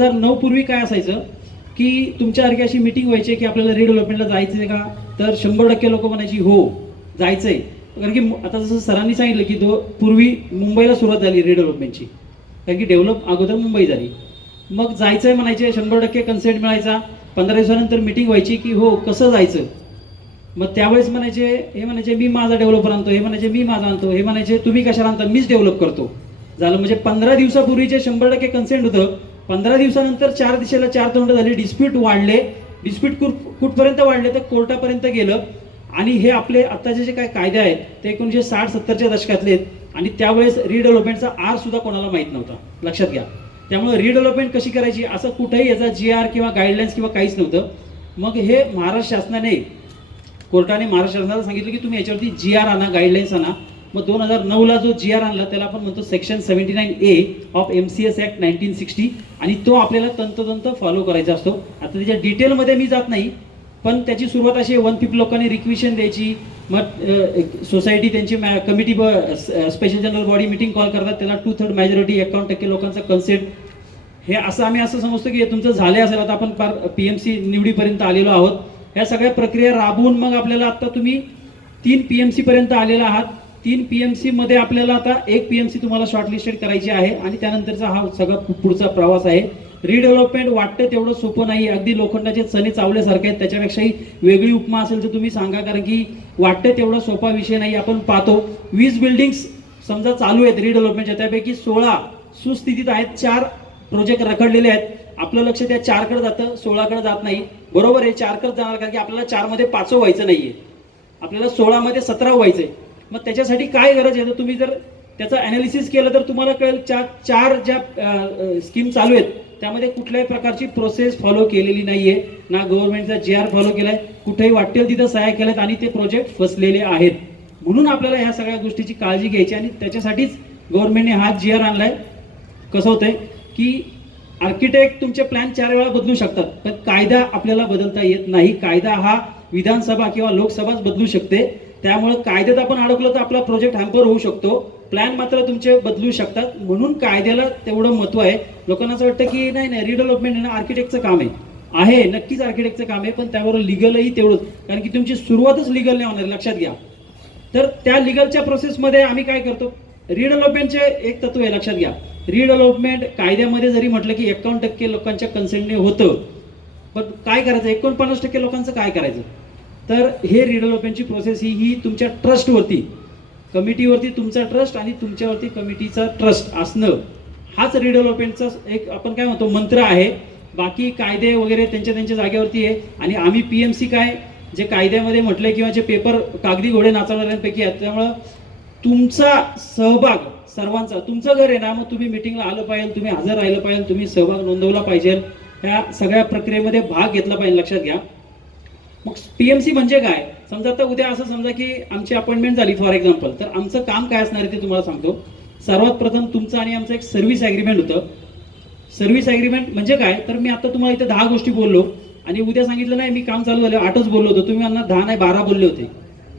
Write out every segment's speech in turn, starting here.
2009 पूर्वी काय असायचं की तुमच्यासारखी अशी मीटिंग व्हायची की आपल्याला रिडेव्हलपमेंटला जायचं आहे का, तर 100% लोक म्हणायची हो जायचंय. कारण की आता जसं सरांनी सांगितलं की पूर्वी मुंबईला सुरुवात झाली रिडेव्हलपमेंटची, कारण की डेव्हलप अगोदर मुंबई झाली. मग जायचंय म्हणायचे, 100% कन्सेंट मिळायचा. 15 दिवसानंतर मीटिंग व्हायची की हो कसं जायचं. मग त्यावेळेस म्हणायचे, हे म्हणायचे मी माझा डेव्हलपर आणतो, हे म्हणायचे मी माझा आणतो, हे म्हणायचे तुम्ही कशाला आणता, मीच डेव्हलप करतो. झालं म्हणजे 15 दिवसापूर्वीचे 100% कन्सेंट होतं. 15 दिवसानंतर 4 दिशेला 4 तोंड झाली, डिस्प्यूट वाढले. डिस्प्यूट कुठपर्यंत वाढले तर कोर्टापर्यंत गेलं. आणि हे आपले आत्ताचे जे काय कायदे आहेत ते 1960-70च्या दशकातले आहेत. आणि त्यावेळेस रिडेव्हलपमेंटचा आर सुद्धा कोणाला माहीत नव्हता, लक्षात घ्या. त्यामुळे रिडेव्हलपमेंट कशी करायची असं कुठेही याचा GR किंवा गाईडलाईन्स किंवा काहीच नव्हतं. मग हे महाराष्ट्र शासनाने, कोर्टाने महाराष्ट्र शासनाला सांगितलं की तुम्ही याच्यावरती GR आणा, गाईडलाईन्स आणा. मग 2009ला जो GR आणला त्याला आपण म्हणतो section 79A of MCS act 1960. आणि तो आपल्याला तंतोतंत फॉलो करायचा असतो. आता त्याच्या डिटेलमध्ये मी जात नाही, पण त्याची सुरुवात अशी 150 लोकांनी रिक्वेशन द्यायची. मग सोसायटी त्यांची committee special general body meeting call करतात, त्याला 2/3 मेजॉरिटी 51% लोकांचा कन्सेंट. हे असं आम्ही असं समजतो की तुमचं झाले असेल. आता आपण PMC निवडीपर्यंत आलेलो आहोत. ह्या सगळ्या प्रक्रिया राबवून मग आपल्याला आता तुम्ही 3 PMC पर्यंत आलेला आहात. 3 PMC मध्ये आपल्याला आता 1 PMC तुम्हाला शॉर्टलिस्टेड करायची आहे आणि त्यानंतरचा हा सगळा पुढचा प्रवास आहे. रिडेव्हलपमेंट वाटतं तेवढं सोपं नाही. अगदी लोखंडाचे चणे चावल्यासारखे आहेत. त्याच्यापेक्षाही वेगळी उपमा असेल तर तुम्ही सांगा, कारण की वाटतं तेवढा सोपा विषय नाही. आपण पाहतो 20 बिल्डिंग्स समजा चालू आहेत रिडेव्हलपमेंटच्या, त्यापैकी 16 सुस्थितीत आहेत. 4 प्रोजेक्ट रखडलेले आहेत. आपलं लक्ष त्या 4 कडे जातं, 16 कडे जात नाही. बरोबर आहे, 4 कडे जाणार, कारण की आपल्याला 4 मध्ये 5 व्हायचं नाहीये, आपल्याला 16 मध्ये 17 व्हायचंय. मग त्याच्यासाठी काय गरज आहे, तर तुम्ही जर त्याचं अनालिसिस केलं तर तुम्हाला कळेल 4 ज्या स्कीम चालू आहेत त्यामध्ये कुठल्याही प्रकारची प्रोसेस फॉलो केलेली नाहीये. ना गव्हर्नमेंटचा GR फॉलो केलाय, कुठेही वाटेल तिथं सहाय्य केल्यात आणि ते प्रोजेक्ट फसलेले आहेत. म्हणून आपल्याला ह्या सगळ्या गोष्टीची काळजी घ्यायची आणि त्याच्यासाठीच गव्हर्नमेंटने हा GR आणलाय. कसं होतंय की आर्किटेक्ट तुमचे प्लॅन 4 वेळा बदलू शकतात, पण कायदा आपल्याला बदलता येत नाही. कायदा हा विधानसभा किंवा लोकसभाच बदलू शकते. त्यामुळे कायद्यात आपण अडकलो तर आपला प्रोजेक्ट हॅम्पर होऊ शकतो. प्लॅन मात्र तुमचे बदलू शकतात. म्हणून कायद्याला तेवढं महत्व आहे. लोकांना असं वाटतं की नाही रिडेव्हलपमेंट आर्किटेक्टचं काम आहे. नक्कीच आर्किटेक्टचं काम आहे, पण त्यावर लिगलही तेवढंच, कारण की तुमची सुरुवातच लिगल नाही होणार, लक्षात घ्या. तर त्या लिगलच्या प्रोसेसमध्ये आम्ही काय करतो, रिडेव्हलपमेंटचे एक तत्व आहे, लक्षात घ्या. रिडेव्हलपमेंट कायद्यामध्ये जरी म्हटलं की 51% लोकांच्या कन्सेंटने होतं, पण काय करायचं 49% लोकांचं काय करायचं. तर हे रिडेव्हलपमेंटची प्रोसेस ही तुमच्या ट्रस्टवरती, कमिटीवरती तुमचा ट्रस्ट आणि तुमच्यावरती कमिटीचा ट्रस्ट असणं, हाच रिडेव्हलपमेंटचा एक आपण काय म्हणतो मंत्र आहे. बाकी कायदे वगैरे त्यांच्या जागेवरती आहे. आणि आम्ही PMC काय जे कायद्यामध्ये म्हटलंय किंवा जे पेपर कागदी घोडे नाचवणाऱ्यांपैकी आहेत, त्यामुळं तुमचा सहभाग सर्वांचा, तुमचं घर आहे ना, मग तुम्ही मिटिंगला आलं पाहिजे, तुम्ही हजर राहिलं पाहिजे, तुम्ही सहभाग नोंदवला पाहिजे, ह्या सगळ्या प्रक्रियेमध्ये भाग घेतला पाहिजे, लक्षात घ्या. मग PMC म्हणजे काय, समजा आता उद्या असं समजा की आमची अपॉइंटमेंट झाली फॉर एक्झाम्पल, तर आमचं काम काय असणार आहे ते तुम्हाला सांगतो. सर्वात प्रथम तुमचं आणि आमचं एक सर्व्हिस ॲग्रीमेंट होतं. सर्व्हिस ॲग्रीमेंट म्हणजे काय, तर मी आता तुम्हाला इथे 10 गोष्टी बोललो आणि उद्या सांगितलं नाही मी काम चालू झालं 8च बोललो होतो, तुम्ही म्हणणार 10 नाही 12 बोलले होते.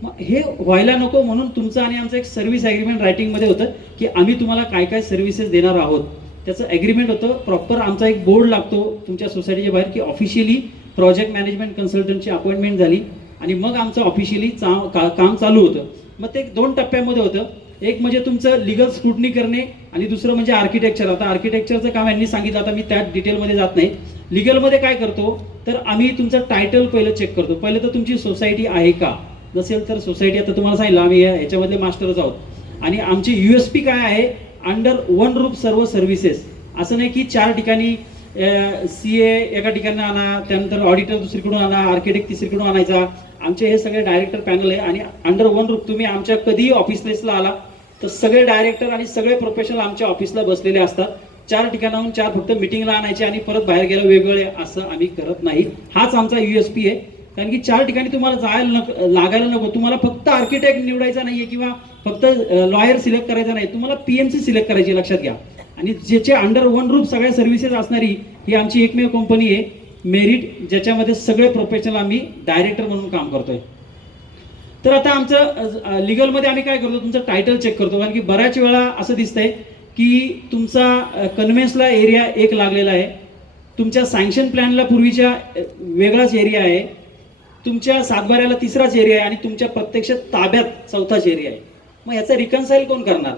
मग हे व्हायला नको, म्हणून तुमचं आणि आमचं एक सर्व्हिस ॲग्रीमेंट रायटिंगमध्ये होतं की आम्ही तुम्हाला काय काय सर्व्हिसेस देणार आहोत. त्याचं ॲग्रीमेंट होतं. प्रॉपर आमचा एक बोर्ड लागतो तुमच्या सोसायटीच्या बाहेर की ऑफिशियली प्रोजेक्ट मॅनेजमेंट कन्सल्टंटची अपॉइंटमेंट झाली आणि मग आमचं ऑफिशियली काम चालू होतं. मग ते 2 टप्प्यामध्ये होतं. एक म्हणजे तुमचं लिगल स्क्रुटनी करणे आणि दुसरं म्हणजे आर्किटेक्चर. आता आर्किटेक्चरचं काम यांनी सांगितलं, आता मी त्या डिटेलमध्ये जात नाही. लिगलमध्ये काय करतो, तर आम्ही तुमचं टायटल पहिलं चेक करतो. पहिलं तर तुमची सोसायटी आहे का, नसेल तर सोसायटी, आता तुम्हाला सांगितलं आम्ही ह्याच्यामधले मास्टरच आहोत. आणि आमची USP काय आहे, अंडर वन रूफ सर्व सर्व्हिसेस. असं नाही की 4 ठिकाणी CA एका ठिकाणी आणा, त्यानंतर ऑडिटर दुसरीकडून आणा, आर्किटेक्ट तिसरीकडून आणायचा. आमचे हे सगळे डायरेक्टर पॅनल आहे आणि अंडर वन रूफ तुम्ही आमच्या कधीही ऑफिस प्लेसला आला तर सगळे डायरेक्टर आणि सगळे प्रोफेशनल आमच्या ऑफिसला बसलेले असतात. 4 ठिकाणाहून 4 फक्त मिटिंगला आणायचे आणि परत बाहेर गेलं वेगळे, असं आम्ही करत नाही. हाच आमचा USP आहे. कारण की 4 ठिकाणी तुम्हाला जायला लागायला नको. तुम्हाला फक्त आर्किटेक्ट निवडायचा नाहीये किंवा फक्त लॉयर सिलेक्ट करायचा नाही, तुम्हाला PMC सिलेक्ट करायची, लक्षात घ्या. आणि ज्याचे अंडर वन रूफ सगळ्या सर्व्हिसेस असणारी ही आमची एकमेव कंपनी आहे मेरिट, ज्याच्यामध्ये सगळे प्रोफेशनल आम्ही डायरेक्टर म्हणून काम करतोय. तर आता आमचं लिगलमध्ये आम्ही काय करतो, तुमचं टायटल चेक करतो. कारण की बऱ्याच वेळा असं दिसतंय की तुमचा कन्व्हेन्सला एरिया 1 लागलेला आहे तुमच्या सँक्शन प्लॅनला पूर्वीच्या वेगळाच एरिया आहे, तुमच्या सातबाऱ्याला तिसराच एरिया आहे आणि तुमच्या प्रत्यक्ष ताब्यात चौथाच एरिया आहे. मग ह्याचं रिकन्साईल कोण करणार?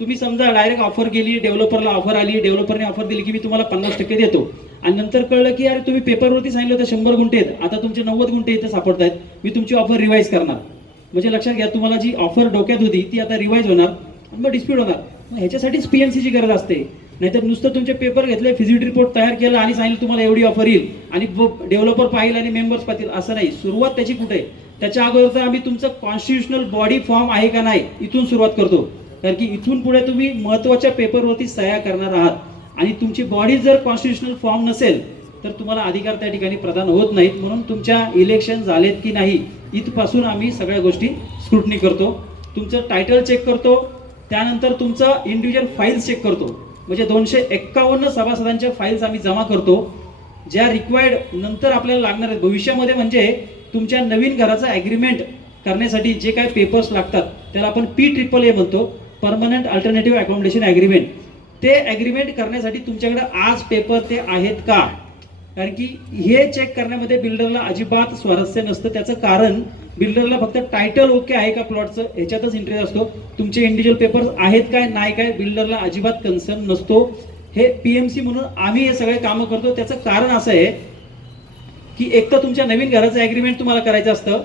तुम्ही समजा डायरेक्ट ऑफर गेली, डेव्हलपरला ऑफर आली, डेव्हलपरने ऑफर दिली की मी तुम्हाला 50% देतो आणि नंतर कळलं की अरे तुम्ही पेपरवरती सांगितलं होतं 100 गुंठे आहेत, आता तुमचे 90 गुंठे इथे सापडत आहेत, मी तुमची ऑफर रिवाईज करणार. म्हणजे लक्षात घ्या, तुम्हाला जी ऑफर डोक्यात होती ती आता रिवाईज होणार आणि मग डिस्प्यूट होणार. मग ह्याच्यासाठीच पीएमसीची गरज असते. नाहीतर नुसतं तुमचे पेपर घेतले, फिजिबिलिटी रिपोर्ट तयार केला आणि सांगितलं तुम्हाला एवढी ऑफर येईल आणि डेव्हलपर पाहिल आणि मेंबर्स पाहतील, असं नाही. सुरुवात त्याची कुठे? त्याच्या अगोदर आम्ही तुमचं कॉन्स्टिट्युशनल बॉडी फॉर्म आहे का नाही इथून सुरुवात करतो. कारण की इथून पुढे तुम्ही महत्वाच्या पेपरवरती सह्या करणार आहात आणि तुमची बॉडी जर कॉन्स्टिट्युशनल फॉर्म नसेल तर तुम्हाला अधिकार त्या ठिकाणी प्रदान होत नाहीत. म्हणून तुमच्या इलेक्शन झालेत की नाही इथपासून आम्ही सगळ्या गोष्टी स्क्रुटनी करतो. तुमचं टायटल चेक करतो, त्यानंतर तुमचं इंडिव्हिज्युअल फाईल्स चेक करतो. म्हणजे 251 सभासदांच्या फाईल्स आम्ही जमा करतो, ज्या रिक्वायर्ड नंतर आपल्याला लागणार आहेत भविष्यामध्ये. म्हणजे तुमच्या नवीन घराचं ॲग्रीमेंट करण्यासाठी जे काही पेपर्स लागतात त्याला आपण PAAA म्हणतो, परमनंट अल्टरनेटिव्ह अकोमोडेशन ॲग्रीमेंट. ते ॲग्रीमेंट करण्यासाठी तुमच्याकडे आज पेपर ते आहेत का? कारण की हे चेक करण्यामध्ये बिल्डरला अजिबात स्वारस्य नसतं. त्याचं कारण बिल्डरला फक्त टायटल ओके आहे का प्लॉटचं ह्याच्यातच इंटरेस्ट असतो. तुमचे इंडिव्हिज्युअल पेपर्स आहेत काय नाही काय बिल्डरला अजिबात कन्सर्न नसतो. हे PMC म्हणून आम्ही हे सगळे कामं करतो. त्याचं कारण असं आहे की एक तर तुमच्या नवीन घराचं ॲग्रीमेंट तुम्हाला करायचं असतं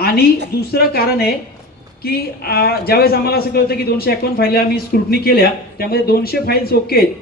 आणि दुसरं कारण आहे की ज्यावेळेस आम्हाला असं कळतं की 251 फाईली आम्ही स्क्रुटनी केल्या, त्यामध्ये 200 फाईल्स ओके आहेत,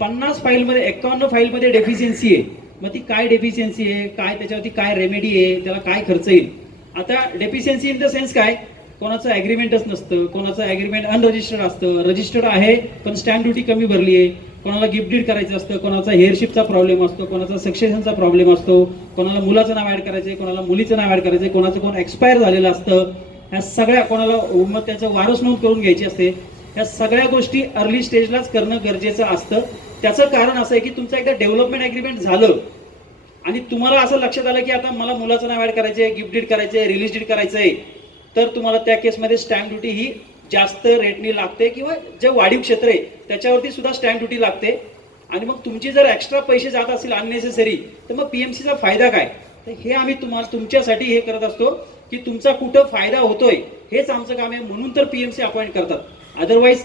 50 फाईलमध्ये 51 फाईलमध्ये डेफिशियन्सी आहे. मग ती काय डेफिशियन्सी आहे, काय त्याच्यावरती काय रेमेडी आहे, त्याला काय खर्च येईल? आता डेफिशियन्सी इन द सेन्स काय? कोणाचं ॲग्रीमेंटच नसतं, कोणाचं ॲग्रीमेंट अनरजिस्टर्ड असतं, रजिस्टर्ड आहे पण स्टॅम्प ड्युटी कमी भरली आहे, कोणाला गिफ्ट डीड करायचं असतं, कोणाचा हेअरशिपचा प्रॉब्लेम असतो, कोणाचा सक्सेशनचा प्रॉब्लेम असतो, कोणाला मुलाचं नाव ॲड करायचं आहे, कोणाला मुलीचं नाव ॲड करायचं आहे, कोणाचं कोण एक्सपायर झालेलं असतं, ह्या सगळ्या कोणाला मग त्याचं वारस नोंद करून घ्यायची असते. ह्या सगळ्या गोष्टी अर्ली स्टेजलाच करणं गरजेचं असतं. त्याचं कारण असं आहे की तुमचं एकदा डेव्हलपमेंट ॲग्रीमेंट झालं आणि तुम्हाला असं लक्षात आलं की आता मला मुलाचं नाव ॲड करायचं आहे, गिफ्ट डीड करायचं आहे, रिलीज डीड करायचं आहे, तर तुम्हाला त्या केसमध्ये स्टॅम्प ड्युटी ही जास्त रेटनी लागते किंवा जे वाढीव क्षेत्र आहे त्याच्यावरती सुद्धा स्टॅम्प ड्युटी लागते. आणि मग तुमची जर एक्स्ट्रा पैसे जात असतील अननेसेसरी तर मग PMCचा फायदा काय? तर हे आम्ही तुमच्यासाठी हे करत असतो की तुमचा कुठं फायदा होतोय हेच आमचं काम आहे. म्हणून तर PMC अपॉइंट करतात. अदरवाईज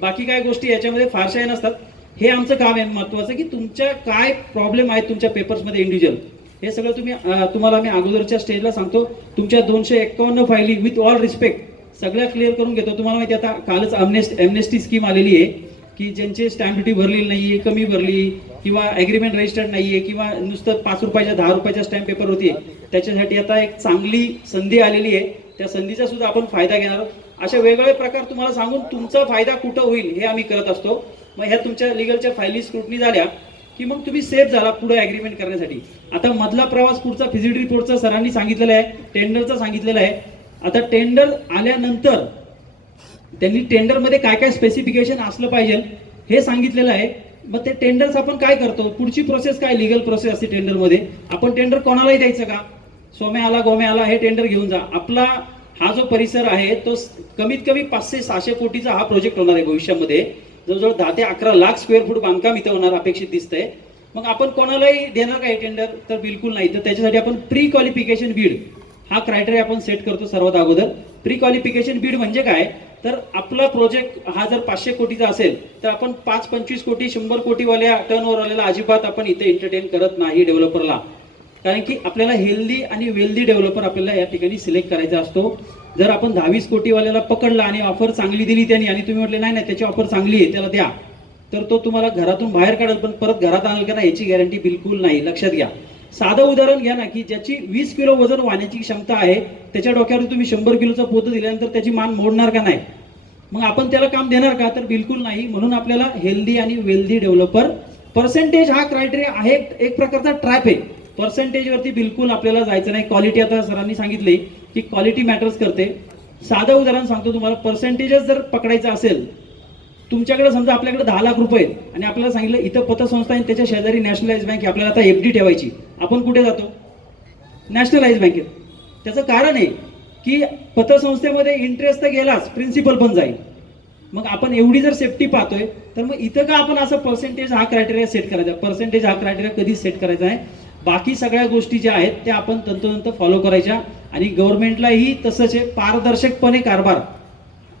बाकी काय गोष्टी याच्यामध्ये फारशा नसतात. हे आमचं काम आहे महत्वाचं की तुमच्या काय प्रॉब्लेम आहेत तुमच्या पेपर्समध्ये इंडिव्हिज्युअल, हे सगळं तुम्हाला आम्ही अगोदरच्या स्टेजला सांगतो. तुमच्या 251 फायली विथ ऑल रिस्पेक्ट सगळ्या क्लिअर करून घेतो. तुम्हाला माहिती आता कालच एमनेस्टी स्कीम आलेली आहे की ज्यांचे स्टॅम्प ड्युटी भरलेली नाहीये, कमी भरली किंवा ॲग्रीमेंट रजिस्टर्ड नाहीये किंवा नुसतं 5 रुपयाच्या 10 रुपयाच्या स्टॅम्प पेपर होती, त्याच्यासाठी आता एक चांगली संधी आलेली आहे. त्या संधीचा सुद्धा आपण फायदा घेणार आहोत. अशा वेगवेगळे प्रकार तुम्हाला सांगून तुमचा फायदा कुठं होईल हे आम्ही करत असतो. मग ह्या तुमच्या लिगलच्या फायली स्क्रुटनी झाल्या की मग तुम्ही सेफ झाला पुढे ॲग्रीमेंट करण्यासाठी. आता मधला प्रवास पुढचा फिजिबिलिटी रिपोर्टचा सरांनी सांगितलेला आहे, टेंडरचा सांगितलेला आहे. आता टेंडर आल्यानंतर त्यांनी टेंडरमध्ये काय काय स्पेसिफिकेशन असलं पाहिजे हे सांगितलेलं आहे. मग ते टेंडर्स आपण काय करतो, पुढची प्रोसेस काय, लिगल प्रोसेस असते टेंडरमध्ये. आपण टेंडर कोणालाही द्यायचं का? सोम्या आला गोम्या आला हे टेंडर घेऊन जा. आपला हा जो परिसर आहे तो कमीत कमी 500-600 कोटीचा हा प्रोजेक्ट होणार आहे भविष्यामध्ये. जवळजवळ 10 ते 11 लाख स्क्वेअर फूट बांधकाम इथं होणार अपेक्षित दिसतंय. मग आपण कोणालाही देणार का हे टेंडर? तर बिलकुल नाही. तर त्याच्यासाठी आपण प्री क्वालिफिकेशन बीड हा क्रायटेरिया आपण सेट करतो सर्वात अगोदर. प्री क्वालिफिकेशन बीड म्हणजे काय? तर आपला प्रोजेक्ट हा जर 500 कोटीचा असेल तर आपण 5-25 कोटी 100 कोटीवाल्या टर्नओव्हर वाल्याला अजिबात आपण इथे एंटरटेन करत नाही डेव्हलपरला. कारण की आपल्याला हेल्दी आणि वेल्दी डेव्हलपर आपल्याला या ठिकाणी सिलेक्ट करायचा असतो. जर आपण 10-20 कोटीवाल्याला पकडला आणि ऑफर चांगली दिली त्यांनी आणि तुम्ही म्हटले नाही नाही त्याची ऑफर चांगली आहे त्याला द्या, तर तो तुम्हाला घरातून बाहेर काढेल पण परत घरात आणेल का नाही याची गॅरंटी बिलकुल नाही. लक्षात घ्या. साधं उदाहरण घ्या ना की ज्याची 20 किलो वजन वाहण्याची क्षमता आहे त्याच्या डोक्यावर तुम्ही 100 किलोचा पोतं दिल्यानंतर त्याची मान मोडणार का नाही? मग आपण त्याला काम देणार का? तर बिलकुल नाही. म्हणून आपल्याला हेल्दी आणि वेल्दी डेव्हलपर पर्सेंटेज हा क्रायटेरिया आहे, एक प्रकारचा ट्रॅप आहे. पर्सेंटेजवरती बिलकुल आपल्याला जायचं नाही. क्वालिटी आता सरांनी सांगितली की क्वालिटी मॅटर्स करते. साधं उदाहरण सांगतो तुम्हाला. पर्सेंटेजेस जर पकडायचं असेल, तुमच्याकडे समजा आपल्याकडे 10 लाख रुपये आणि आपल्याला सांगितलं इथं पतसंस्था आहे त्याच्या शेजारी नॅशनलाइज बँक, आपल्याला आता FD ठेवायची, आपण कुठे जातो? नॅशनलाइज बँकेत. त्याचं कारण आहे की पतसंस्थेमध्ये इंटरेस्ट तर गेलाच, प्रिन्सिपल पण जाईल. मग आपण एवढी जर सेफ्टी पाहतोय तर मग इथं का आपण असं पर्सेंटेज हा क्रायटेरिया सेट करायचा, पर्सेंटेज हा क्रायटेरिया कधीच सेट करायचा आहे. बाकी सगळ्या गोष्टी ज्या आहेत त्या आपण तंतोतंत फॉलो करायच्या आणि गव्हर्नमेंटलाही तसंच आहे, पारदर्शकपणे कारभार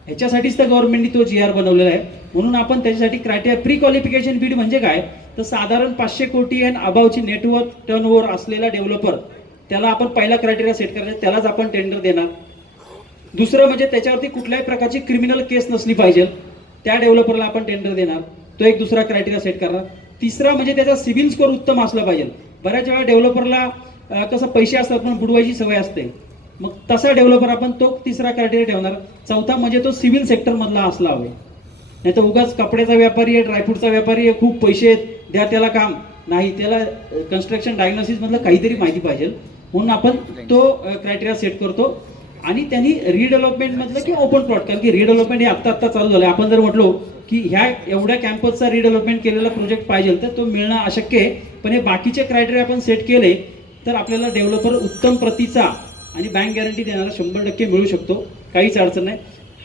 ह्याच्यासाठीच तर गव्हर्नमेंटनी तो GR बनवलेला आहे. म्हणून आपण त्याच्यासाठी क्रायटेरिया प्री क्वालिफिकेशन बीड म्हणजे काय, तर साधारण 500 कोटी अँड अबावची नेटवर्क टर्नओव्हर असलेला डेव्हलपर त्याला आपण पहिला क्रायटेरिया सेट करायचा, त्यालाच आपण टेंडर देणार. दुसरं म्हणजे त्याच्यावरती कुठल्याही प्रकारची क्रिमिनल केस नसली पाहिजे, त्या डेव्हलपरला आपण टेंडर देणार, तो एक दुसरा क्रायटेरिया सेट करणार. तिसरा म्हणजे त्याचा सिव्हिल स्कोर उत्तम असला पाहिजे. बऱ्याच वेळा डेव्हलपरला कसं पैसे असतात पण बुडवायची सवय असते, मग तसा डेव्हलपर आपण तो तिसरा क्रायटेरिया ठेवणार. चौथा म्हणजे तो सिव्हिल सेक्टर मधला असला हवे, नाही तर उगाच कपड्याचा व्यापारी आहे, ड्रायफ्रूटचा व्यापारी आहे, खूप पैसे द्या त्याला काम नाही, त्याला कन्स्ट्रक्शन डायग्नोसिस मधलं काहीतरी माहिती पाहिजे. म्हणून आपण तो क्रायटेरिया सेट करतो. आणि त्यांनी रिडेव्हलपमेंट मधलं किंवा ओपन प्लॉट, कारण की रिडेव्हलपमेंट हे आत्ता चालू झालं. आपण जर म्हटलो की ह्या एवढ्या कॅम्पसचा रिडेव्हलपमेंट केलेला प्रोजेक्ट पाहिजे तर तो मिळणं अशक्य आहे. पण हे बाकीचे क्रायटेरिया आपण सेट केले तर आपल्याला डेव्हलपर उत्तम प्रतीचा आणि बँक गॅरंटी देणारा 100% मिळू शकतो, काहीच अडचण नाही.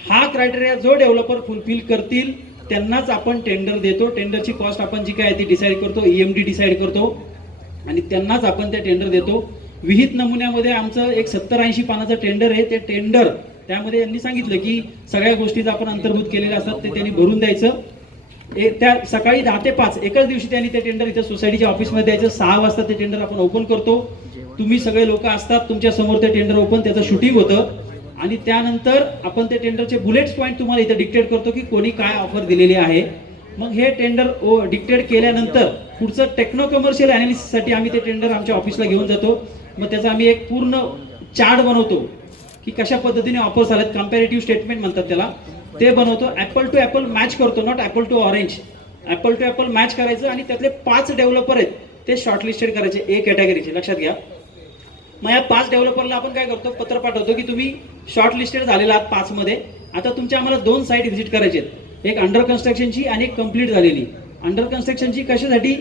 हा क्रायटेरिया जो डेव्हलपर फुलफिल करतील त्यांनाच आपण टेंडर देतो. टेंडरची कॉस्ट आपण जी काय ती डिसाईड करतो, EMD डिसाईड करतो आणि त्यांनाच आपण ते टेंडर देतो. विहित नमुन्यामध्ये आमचं एक 70-80 पानाचं टेंडर आहे. ते टेंडर त्यामध्ये यांनी सांगितलं की सगळ्या गोष्टी आपण अंतर्भूत केलेल्या असतात ते त्यांनी भरून द्यायचं. त्या सकाळी 10 ते 5 एकाच दिवशी त्यांनी ते टेंडर इथे सोसायटीच्या ऑफिसमध्ये द्यायचं. 6 वाजता ते टेंडर आपण ओपन करतो. तुम्ही सगळे लोक असतात, तुमच्या समोर ते टेंडर ओपन, त्याचं शूटिंग होतं आणि त्यानंतर आपण ते टेंडरचे बुलेट्स पॉईंट तुम्हाला इथे डिक्टेट करतो की कोणी काय ऑफर दिलेली आहे. मग हे टेंडर डिक्टेट केल्यानंतर पुढचं टेक्नो कमर्शियल अनालिसिससाठी आम्ही ते टेंडर आमच्या ऑफिसला घेऊन जातो. मग त्याचा आम्ही एक पूर्ण चार्ट बनवतो की कशा पद्धतीने ऑफर्स आलेत, कम्पॅरेटिव्ह स्टेटमेंट म्हणतात त्याला, ते बनवतो. ॲपल टू ॲपल मॅच करतो, not apple to orange, apple to apple match करायचं आणि त्यातले 5 डेव्हलपर आहेत ते शॉर्टलिस्टेड करायचे ए कॅटेगरीचे, लक्षात घ्या. मग या 5 डेव्हलपरला आपण काय करतो, पत्र पाठवतो की तुम्ही शॉर्टलिस्टेड झालेला आहात 5 मध्ये. आता तुमच्या आम्हाला 2 साईट व्हिजिट करायचे आहेत, एक अंडर कन्स्ट्रक्शनची आणि एक कंप्लीट झालेली. अंडर कन्स्ट्रक्शनची कशासाठी,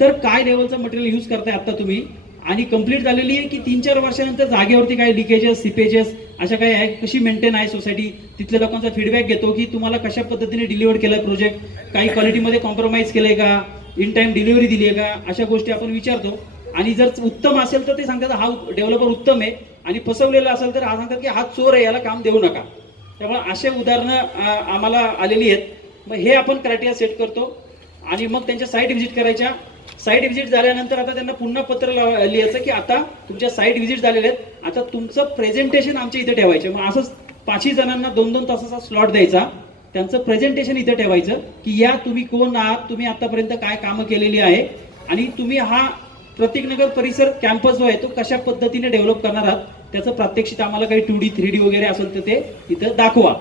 तर काय लेवलचं मटेरियल यूज करताय आता तुम्ही, आणि कंप्लीट झालेली आहे की 3-4 वर्षानंतर जागेवरती काय लिकेजेस सिपेजेस अशा काय आहे, कशी मेंटेन आहे सोसायटी, तिथल्या लोकांचा फीडबॅक घेतो की तुम्हाला कशा पद्धतीने डिलिव्हर केलं प्रोजेक्ट, काही क्वालिटीमध्ये कॉम्प्रोमाइज केलंय का, इन टाइम डिलिव्हरी दिली आहे का, अशा गोष्टी आपण विचारतो. आणि जर उत्तम असेल तर ते सांगतात हा डेव्हलपर उत्तम आहे, आणि फसवलेला असेल तर हा सांगतात की हा चोर आहे, याला काम देऊ नका. त्यामुळे असे उदाहरणं आम्हाला आलेली आहेत. मग हे आपण क्रायटेरिया सेट करतो आणि मग त्यांच्या साईट व्हिजिट करायच्या. साईट व्हिजिट झाल्यानंतर आता त्यांना पुन्हा पत्र लिहायचं की आता तुमच्या साईट व्हिजिट झालेल्या आहेत, आता तुमचं प्रेझेंटेशन आमच्या इथे ठेवायचं. मग असंच 5 जणांना 2-2 तासाचा स्लॉट द्यायचा, त्यांचं प्रेझेंटेशन इथे ठेवायचं की या तुम्ही कोण आहात, तुम्ही आतापर्यंत काय कामं केलेली आहे आणि तुम्ही हा प्रतीकनगर परिसर कॅम्पस जो आहे तो कशा पद्धतीने डेव्हलप करणार आहात त्याचं प्रात्यक्षिक आम्हाला काही 2D 3D वगैरे असेल तर ते इथं दाखवा.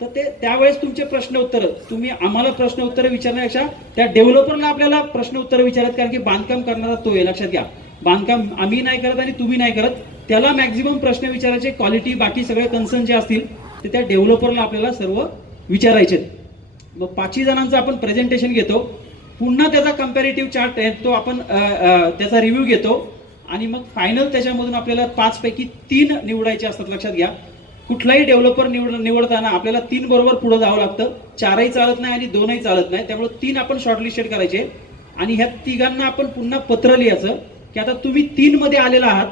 तर ते त्यावेळेस तुमचे प्रश्न उत्तर, तुम्ही आम्हाला प्रश्न उत्तर विचारण्यापेक्षा त्या डेव्हलपरला आपल्याला प्रश्न उत्तर विचारत, कारण की बांधकाम करणारा तो आहे, लक्षात घ्या. बांधकाम आम्ही नाही करत आणि तुम्ही नाही करत, त्याला मॅक्झिमम प्रश्न विचारायचे, क्वालिटी बाकी सगळे कन्सर्न जे असतील ते त्या डेव्हलपरला आपल्याला सर्व विचारायचे. मग 5 जणांचं आपण प्रेझेंटेशन घेतो, पुन्हा त्याचा कम्पॅरेटिव्ह चार्ट आहे तो आपण त्याचा रिव्ह्यू घेतो आणि मग फायनल त्याच्यामधून आपल्याला 5 पैकी 3 निवडायचे असतात, लक्षात घ्या. कुठलाही डेव्हलपर निवडताना आपल्याला 3 बरोबर पुढे जावं लागतं, 4ही चालत नाही आणि 2ही चालत नाही. त्यामुळे 3 आपण शॉर्टलिस्टेड करायचे आणि ह्या 3घांना आपण पुन्हा पत्र लिहायचं की आता तुम्ही 3 मध्ये आलेला आहात,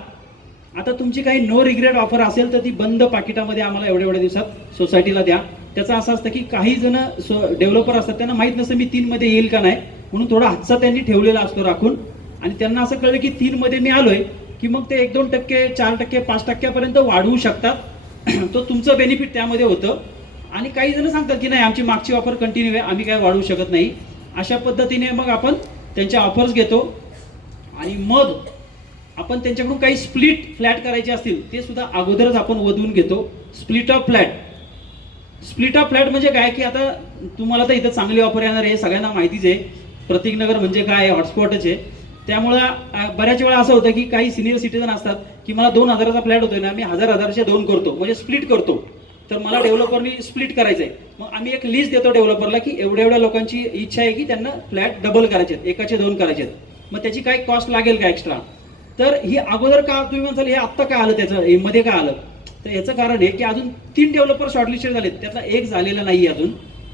आता तुमची काही नो रिग्रेट ऑफर असेल तर ती बंद पाकिटामध्ये आम्हाला एवढ्या दिवसात सोसायटीला द्या. त्याचं असं असतं की काही जण डेव्हलपर असतात त्यांना माहित नसतं मी 3 मध्ये येईल का नाही, म्हणून थोडा हातचा त्यांनी ठेवलेला असतो राखून, आणि त्यांना असं कळलं की 3 मध्ये मी आलोय की मग ते 1-2%, 4%, 5% वाढवू शकतात. तो तुमचं बेनिफिट त्यामध्ये होतं. आणि काही जण सांगतात की नाही आमची मागची ऑफर कंटिन्यू आहे, आम्ही काय वाढवू शकत नाही. अशा पद्धतीने मग आपण त्यांच्या ऑफर्स घेतो आणि मग आपण त्यांच्याकडून काही स्प्लिट फ्लॅट करायचे असतील ते सुद्धा अगोदरच आपण वधवून घेतो. Split of flat, split of flat म्हणजे काय की आता तुम्हाला तर इथं चांगली ऑफर येणार आहे, सगळ्यांना माहितीच आहे. प्रतीकनगर म्हणजे काय, हॉटस्पॉटच आहे. त्यामुळं बऱ्याच वेळा असं होतं की काही सिनियर सिटीजन असतात की मला 2,000चा फ्लॅट होतोय ना, मी 1,000चे 2 करतो, म्हणजे स्प्लिट करतो. तर मला डेव्हलपरनी स्प्लिट करायचंय. मग आम्ही एक लिस्ट देतो डेव्हलपरला की एवढ्या लोकांची इच्छा आहे की त्यांना फ्लॅट डबल करायचे आहेत, एकाचे 2 करायचे आहेत. मग त्याची काय कॉस्ट लागेल का एक्स्ट्रा, तर ही अगोदर का तुम्ही म्हणाल हे आत्ता काय आलं, त्याचं मध्ये काय आलं, तर याचं कारण आहे की अजून 3 डेव्हलपर शॉर्टलिस्टेड झालेत, त्यातला एक झालेला नाही अजून.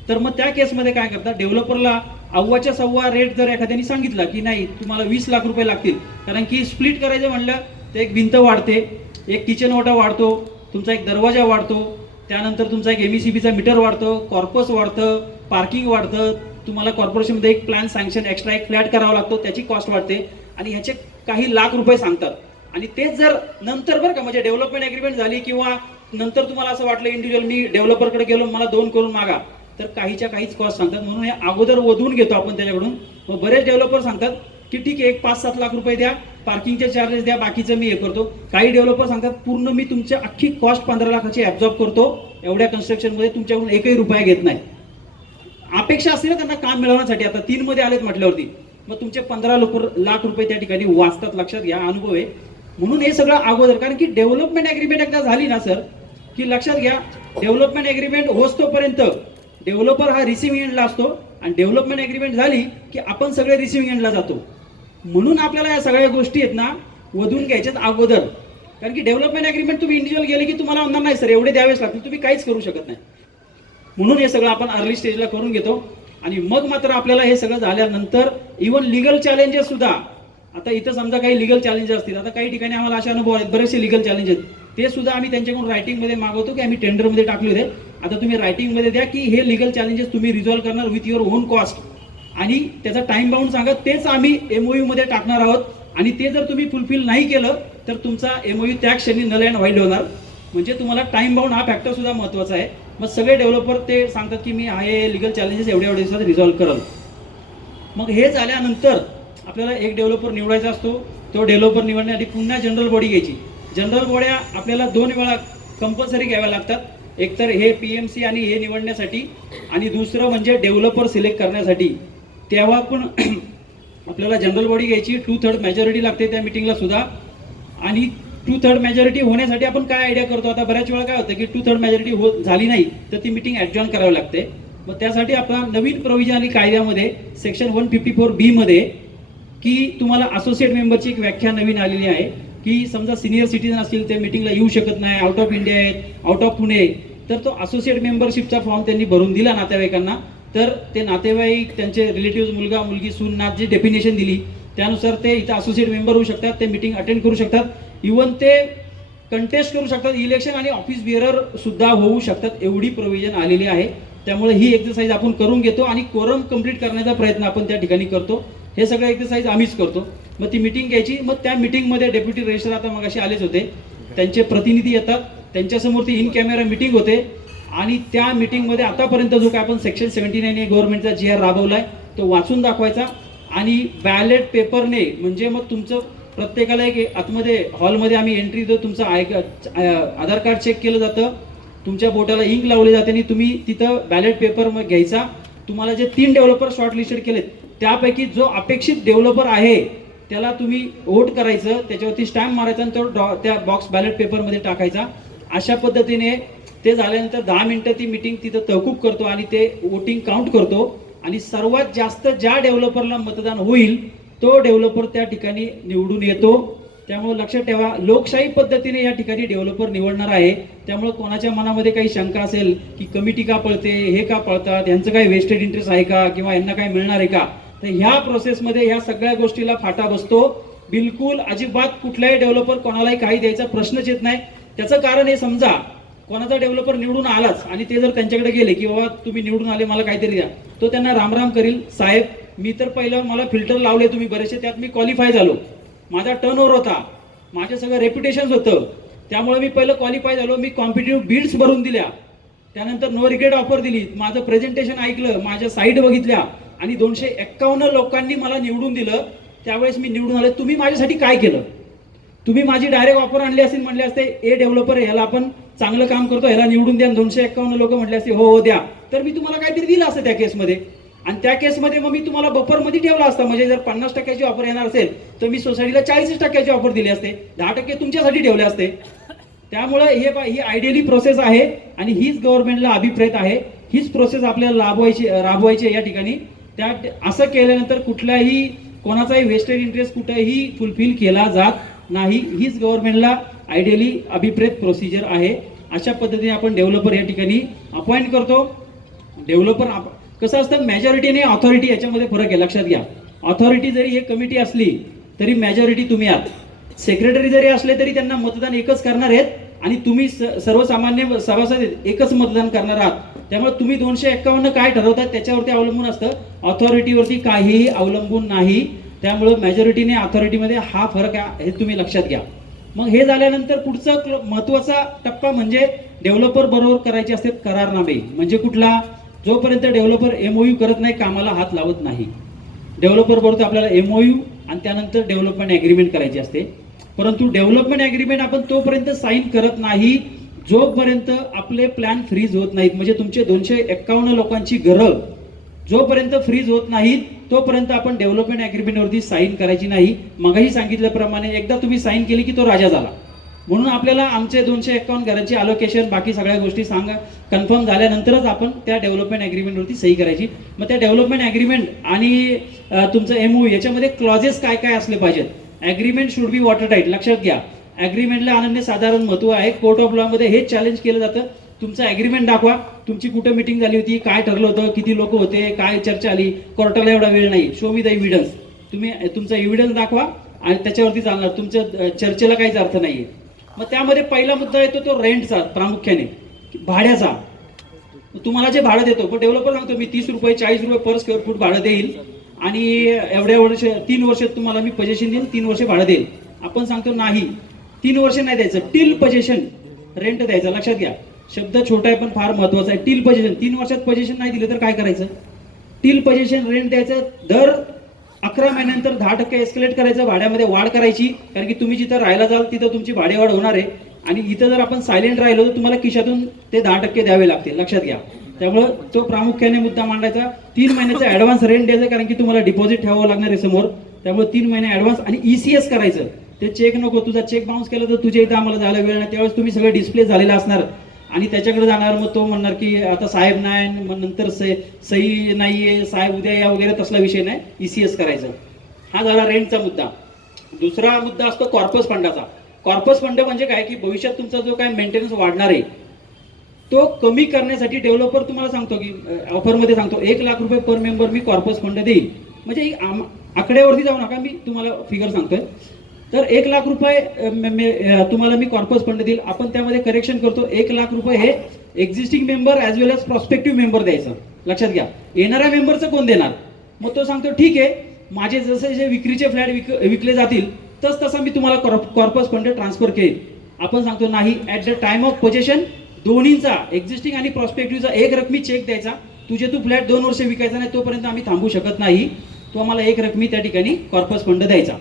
तर मग त्या केसमध्ये काय करतात, डेव्हलपरला अव्वाच्या सव्वा रेट जर एखाद्याने सांगितला की नाही तुम्हाला 20 लाख रुपये लागतील, कारण की स्प्लिट करायचं म्हणलं तर एक भिंत वाढते, एक किचन ओटा वाढतो, तुमचा एक दरवाजा वाढतो, त्यानंतर तुमचा एक MECBचा मीटर वाढतो, कॉर्पस वाढतं, पार्किंग वाढतं, तुम्हाला कॉर्पोरेशनमध्ये एक प्लॅन सँक्शन एक्स्ट्रा एक फ्लॅट करावा लागतो, त्याची कॉस्ट वाढते आणि ह्याचे काही लाख रुपये सांगतात. आणि तेच जर नंतर बरं का म्हणजे डेव्हलपमेंट ॲग्रीमेंट झाली किंवा नंतर तुम्हाला असं वाटलं इंडिव्हिज्युअल मी डेव्हलपरकडे गेलो मला 2 करून मागा, तर काहीच्या काहीच कॉस्ट सांगतात. म्हणून हे अगोदर वधून घेतो आपण त्याच्याकडून. मग बरेच डेव्हलपर सांगतात की ठीक आहे एक 5-7 लाख रुपये द्या, पार्किंगचे चार्जेस द्या, बाकीचं मी हे करतो. काही डेव्हलपर सांगतात पूर्ण मी तुमच्या अख्खी कॉस्ट 15 लाखाची ॲब्झॉर्ब करतो, एवढ्या कन्स्ट्रक्शनमध्ये तुमच्याकडून एकही रुपया घेत नाही. अपेक्षा असते ना त्यांना काम मिळवण्यासाठी, आता 3 मध्ये आलेत म्हटल्यावरती मग तुमचे 15 लाख रुपये त्या ठिकाणी वाचतात. लक्षात घ्या, अनुभव आहे. म्हणून हे सगळं अगोदर, कारण की डेव्हलपमेंट ॲग्रीमेंट एकदा झाली ना सर की लक्षात घ्या डेव्हलपमेंट ॲग्रीमेंट होतोपर्यंत डेव्हलपर हा रिसिव्हिंग एंडला असतो आणि डेव्हलपमेंट ॲग्रीमेंट झाली की आपण सगळे रिसिव्हिंग एंडला जातो. म्हणून आपल्याला या सगळ्या गोष्टी आहेत ना वधून घ्यायच्यात अगोदर, कारण की डेव्हलपमेंट ॲग्रीमेंट तुम्ही इंडिव्हिज्युअल गेले की तुम्हाला म्हणणार नाही सर एवढे द्यावेच लागतील, तुम्ही काहीच करू शकत नाही. म्हणून हे सगळं आपण अर्ली स्टेजला करून घेतो आणि मग मात्र आपल्याला हे सगळं झाल्यानंतर इव्हन लिगल चॅलेंजेस सुद्धा, आता इथं समजा काही लिगल चॅलेंजेस असतील, आता काही ठिकाणी आम्हाला असे अनुभव आहेत बरेचसे लिगल चॅलेंजेस, ते सुद्धा आम्ही त्यांच्याकडून रायटिंगमध्ये मागवतो की आम्ही टेंडरमध्ये टाकले होते, आता तुम्ही रायटिंगमध्ये द्या की हे लिगल चॅलेंजेस तुम्ही रिझॉल्व्ह करणार विथ युअर ओन कॉस्ट आणि त्याचा टाइम बाउंड सांगा, तेच आम्ही MOU मध्ये टाकणार आहोत आणि ते जर तुम्ही फुलफिल नाही केलं तर तुमचा MOU त्या क्षणी नल अँड व्हाईड होणार. म्हणजे तुम्हाला टाइम बाउंड हा फॅक्टर सुद्धा महत्त्वाचा आहे. मग सगळे डेव्हलपर ते सांगतात की मी आहे लिगल चॅलेंजेस एवढ्या दिवसात रिझॉल्व्ह करल. मग हे झाल्यानंतर आपल्याला एक डेव्हलपर निवडायचा असतो. तो डेव्हलपर निवडण्यासाठी पुन्हा जनरल बॉडी घ्यायची. जनरल बॉड्या आपल्याला 2 वेळा कंपल्सरी घ्याव्या लागतात, एक तर हे PMC आणि हे निवडण्यासाठी आणि दुसरं म्हणजे डेव्हलपर सिलेक्ट करण्यासाठी. तेव्हा पण आपल्याला जनरल बॉडी घ्यायची, 2/3 मेजॉरिटी लागते त्या मिटिंगला सुद्धा. आणि 2/3 मेजॉरिटी होण्यासाठी आपण काय आयडिया करतो, आता बऱ्याच वेळा काय होतं की 2/3 मेजॉरिटी झाली नाही तर ती मिटिंग ॲडजॉर्न करावी लागते. मग त्यासाठी आपला नवीन प्रोव्हिजन आणि कायद्यामध्ये सेक्शन 154B मध्ये की तुम्हाला असोसिएट मेंबरची एक व्याख्या नवीन आलेली आहे की समजा सिनियर सिटीजन असतील ते मिटिंगला येऊ शकत नाही, आउट ऑफ इंडिया आहेत, आउट ऑफ पुणे, तर तो असोसिएट मेंबरशिपचा फॉर्म त्यांनी भरून दिला नातेवाईकांना, तर ते नातेवाईक त्यांचे रिलेटिव्ह मुलगा मुलगी सून नात जी डेफिनेशन दिली त्यानुसार ते इथं असोसिएट मेंबर होऊ शकतात, ते मिटिंग अटेंड करू शकतात, इव्हन ते कंटेस्ट करू शकतात इलेक्शन आणि ऑफिस बिअरर सुद्धा होऊ शकतात. एवढी प्रोव्हिजन आलेली आहे. त्यामुळे ही एक्सरसाइज आपण करून घेतो आणि कोरम कंप्लीट करण्याचा प्रयत्न आपण त्या ठिकाणी करतो. हे सगळं एक्सरसाइज आम्हीच करतो. मग ती मिटिंग घ्यायची, मग त्या मिटिंगमध्ये डेप्युटी रजिस्टर आता मग असे आलेच होते, त्यांचे प्रतिनिधी येतात, त्यांच्यासमोर ती इन कॅमेरा मिटिंग होते आणि त्या मिटिंगमध्ये आतापर्यंत जो काय आपण सेक्शन 79 गव्हर्नमेंटचा GR राबवलाय तो वाचून दाखवायचा आणि बॅलेट पेपरने, म्हणजे मग तुमचं प्रत्येकाला एक आतमध्ये हॉलमध्ये आम्ही एंट्री देतो, तुमचं आधार कार्ड चेक केलं जातं, तुमच्या बोटाला इंक लावली जाते आणि तुम्ही तिथं बॅलेट पेपर मग घ्यायचा. तुम्हाला जे 3 डेव्हलपर शॉर्ट लिस्टेड केलेत त्यापैकी जो अपेक्षित डेव्हलपर आहे त्याला तुम्ही वोट करायचं, त्याच्यावरती स्टॅम्प मारायचा आणि तो त्या बॉक्स बॅलेट पेपरमध्ये टाकायचा. अशा पद्धतीने ते झाल्यानंतर 10 मिनिटं ती मिटिंग तिथं तहकूब करतो आणि ते वोटिंग काउंट करतो आणि सर्वात जास्त ज्या डेव्हलपरला मतदान होईल तो डेव्हलपर त्या ठिकाणी निवडून येतो. त्यामुळे लक्षात ठेवा लोकशाही पद्धतीने या ठिकाणी डेव्हलपर निवडणार आहे. त्यामुळे कोणाच्या मनामध्ये काही शंका असेल की कमिटी का पळते, हे का पळतात, यांचं काही वेस्टेड इंटरेस्ट आहे का किंवा यांना काय मिळणार आहे का, तर ह्या प्रोसेसमध्ये ह्या सगळ्या गोष्टीला फाटा बसतो. बिलकुल अजिबात कुठल्याही डेव्हलपर कोणालाही काही द्यायचा प्रश्नच येत नाही. त्याचं कारण हे समजा कोणाचा डेव्हलपर निवडून आलाच आणि ते जर त्यांच्याकडे गेले की बाबा तुम्ही निवडून आले मला काहीतरी द्या, तो त्यांना रामराम करील, साहेब मी तर पहिलं मला फिल्टर लावले तुम्ही बरेचसे, त्यात मी क्वालिफाय झालो, माझा टर्नओव्हर होता, माझं सगळं रेप्युटेशन होतं, त्यामुळे मी पहिलं क्वालिफाय झालो, मी कॉम्पिटेटिव्ह बिड्स भरून दिल्या, त्यानंतर नो रिग्रेट ऑफर दिली, माझं प्रेझेंटेशन ऐकलं, माझ्या साईड बघितल्या आणि 251 लोकांनी मला निवडून दिलं. त्यावेळेस मी निवडून आले. तुम्ही माझ्यासाठी काय केलं? तुम्ही माझी डायरेक्ट ऑफर आणली असेल, म्हणले असते ए डेव्हलपर याला आपण चांगलं काम करतो याला निवडून द्या, 251 लोक म्हटले असते हो हो द्या, तर मी तुम्हाला काहीतरी दिलं असतं त्या केसमध्ये. आणि त्या केसमध्ये मग मी तुम्हाला बफरमध्ये ठेवला असता. म्हणजे जर 50% ऑफर येणार असेल तर मी सोसायटीला 40% ऑफर दिली असते, 10% तुमच्यासाठी ठेवले असते. त्यामुळे ही आयडियली प्रोसेस आहे आणि हीच गव्हर्नमेंटला अभिप्रेत आहे. हीच प्रोसेस आपल्याला राबवायची या ठिकाणी. त्या असं केल्यानंतर कुठलाही कोणाचाही वेस्टेड इंटरेस्ट कुठेही फुलफिल केला जात नाही. हीच गव्हर्नमेंटला आयडियली अभिप्रेत प्रोसिजर आहे. अशा पद्धतीने आपण डेव्हलपर या ठिकाणी अपॉइंट करतो डेव्हलपर कसं असतं, मेजॉरिटी आणि ऑथॉरिटी याच्यामध्ये फरक आहे, लक्षात घ्या. ऑथॉरिटी जरी एक कमिटी असली तरी मेजॉरिटी तुम्ही आहात. सेक्रेटरी जरी असले तरी त्यांना मतदान एकच करणार आहेत आणि तुम्ही सर्वसामान्य सभासद एकच मतदान करणार आहात. त्यामुळे तुम्ही 251 काय ठरवतात त्याच्यावरती अवलंबून असतं, ऑथॉरिटीवरती काहीही अवलंबून नाही. त्यामुळे मेजॉरिटी आणि ऑथॉरिटीमध्ये हा फरक आहे, हे तुम्ही लक्षात घ्या. मग हे झाल्यानंतर पुढचा महत्वाचा टप्पा म्हणजे डेव्हलपर बरोबर करायचे असते करारनामे. म्हणजे कुठला, जोपर्यंत डेव्हलपर एमओयू करत नाही कामाला हात लावत नाही. डेव्हलपर बरोबर आपल्याला एमओयू आणि त्यानंतर डेव्हलपमेंट ॲग्रीमेंट करायची असते. परंतु डेव्हलपमेंट ॲग्रीमेंट आपण तोपर्यंत साईन करत नाही जोपर्यंत आपले प्लॅन फ्रीज होत नाहीत. म्हणजे तुमचे 251 लोकांची घरं जोपर्यंत फ्रीज होत नाहीत तोपर्यंत आपण डेव्हलपमेंट ॲग्रीमेंटवरती साईन करायची नाही. मगाही सांगितल्याप्रमाणे एकदा तुम्ही साईन केली की तो राजा झाला. म्हणून आपल्याला आमचे 251 घरांची अलोकेशन बाकी सगळ्या गोष्टी कन्फर्म झाल्यानंतरच आपण त्या डेव्हलपमेंट ॲग्रीमेंटवरती सही करायची. मग त्या डेव्हलपमेंट ॲग्रीमेंट आणि तुमचं एमओयू याच्यामध्ये क्लॉजेस काय काय असले पाहिजेत. Agreement should be water tight. लक्षात घ्या, ॲग्रीमेंटला अनन्यसाधारण महत्व आहे. कोर्ट ऑफ लॉमध्ये हेच चॅलेंज केलं जातं. तुमचं ॲग्रीमेंट दाखवा, तुमची कुठं मिटिंग झाली होती, काय ठरलं होतं, किती लोक होते, काय चर्चा आली. कोर्टाला एवढा वेळ नाही. Show me the evidence. तुम्ही तुमचा एव्हिडन्स दाखवा आणि त्याच्यावरती चालणार. तुमच्या चर्चेला काहीच अर्थ नाहीये. मग त्यामध्ये पहिला मुद्दा येतो तो रेंटचा, प्रामुख्याने भाड्याचा. तुम्हाला जे भाडं देतो, पण डेव्हलपर सांगतो मी 30 रुपये 40 रुपये पर स्क्वेअर फूट भाडं देईल आणि एवढ्या वर्ष 3 वर्षात तुम्हाला मी पोझिशन देईन, 3 वर्ष भाडं देईल. आपण सांगतो नाही, 3 वर्ष नाही द्यायचं, टिल पोझिशन रेंट द्यायचं. लक्षात घ्या, शब्द छोटा आहे पण फार महत्वाचा आहे. Till position. 3 वर्षात पोझिशन नाही दिलं तर काय करायचं. टिल पोझिशन रेंट द्यायचं. दर 11 महिन्यानंतर 10% एस्केलेट करायचं, भाड्यामध्ये वाढ करायची. कारण की तुम्ही जिथं राहायला जाल तिथं तुमची भाडेवाढ होणार आहे आणि इथं जर आपण सायलेंट राहिलो तर तुम्हाला खिशातून ते 10% द्यावे लागतील. लक्षात घ्या. त्यामुळं तो प्रामुख्याने मुद्दा मांडायचा. 3 महिन्याचा ऍडव्हान्स रेंट द्यायचं, कारण की तुम्हाला डिपॉझिट ठेवावं लागणार आहे समोर. त्यामुळे 3 महिने ऍडव्हान्स आणि ईसीएस करायचं. ते चेक नको, तुझा चेक बाउन्स केला तर तुझ्या इथं आम्हाला जायला वेळ नाही. त्यावेळेस तुम्ही सगळं डिस्प्ले झालेला असणार आणि त्याच्याकडे जाणार. मग तो म्हणणार की आता साहेब नाही, मग नंतर सही नाहीये, साहेब उद्या या वगैरे, तसला विषय नाही. ईसीएस करायचं. हा झाला रेंटचा मुद्दा. दुसरा मुद्दा असतो कॉर्पस फंडाचा. कॉर्पस फंड म्हणजे काय की भविष्यात तुमचा जो काय मेंटेनन्स वाढणार आहे तो कमी करण्यासाठी डेव्हलपर तुम्हाला सांगतो की ऑफरमध्ये सांगतो 1 लाख रुपये पर मेंबर मी कॉर्पस फंड देईल. म्हणजे आकड्यावरती जाऊ नका, मी तुम्हाला फिगर सांगतोय. तर 1 लाख रुपये तुम्हाला मी कॉर्पस फंड देईल. आपण त्यामध्ये करेक्शन करतो. 1 लाख रुपये हे एक्झिस्टिंग मेंबर ॲज वेल एज प्रॉस्पेक्टिव्ह मेंबर द्यायचं. लक्षात घ्या, येणाऱ्या मेंबरचं कोण देणार. मग तो सांगतो ठीक आहे, माझे जसे जे विक्रीचे फ्लॅट विकले जातील तसा मी तुम्हाला कॉर्पस फंड ट्रान्सफर केल. आपण सांगतो नाही, ऍट द टाइम ऑफ पोझेशन दोन्हीचा, एक्झिस्टिंग आणि प्रॉस्पेक्टिव्हचा एक रकमी चेक द्यायचा. तू फ्लॅट 2 वर्ष विकायचा नाही तोपर्यंत आम्ही थांबू शकत नाही. तो आम्हाला एक रकमी त्या ठिकाणी कॉर्पस फंड द्यायचा.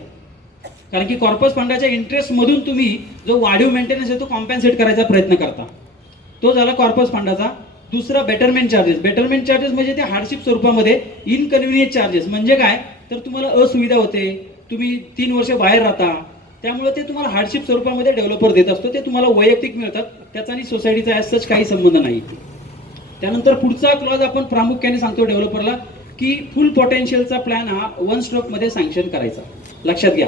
कारण की कॉर्पस फंडाच्या इंटरेस्ट मधून तुम्ही जो वाढीव मेंटेनन्स आहे तो कॉम्पेन्सेट करायचा प्रयत्न करता. तो झाला कॉर्पस फंडाचा. दुसरा बेटरमेंट चार्जेस. बेटरमेंट चार्जेस म्हणजे ते हार्डशिप स्वरूपामध्ये इनकन्व्हिनियंट चार्जेस. म्हणजे काय तर तुम्हाला असुविधा होते, तुम्ही 3 वर्ष बाहेर राहता, त्यामुळे ते तुम्हाला हार्डशिप स्वरूपामध्ये डेव्हलपर देत असतो. ते तुम्हाला वैयक्तिक मिळतात, त्याचा आणि सोसायटीचा ॲज सच काही संबंध नाही. त्यानंतर पुढचा क्लॉज आपण प्रामुख्याने सांगतो डेव्हलपरला की फुल पोटेन्शियलचा प्लॅन हा 1 स्ट्रोकमध्ये सँक्शन करायचा. लक्षात घ्या,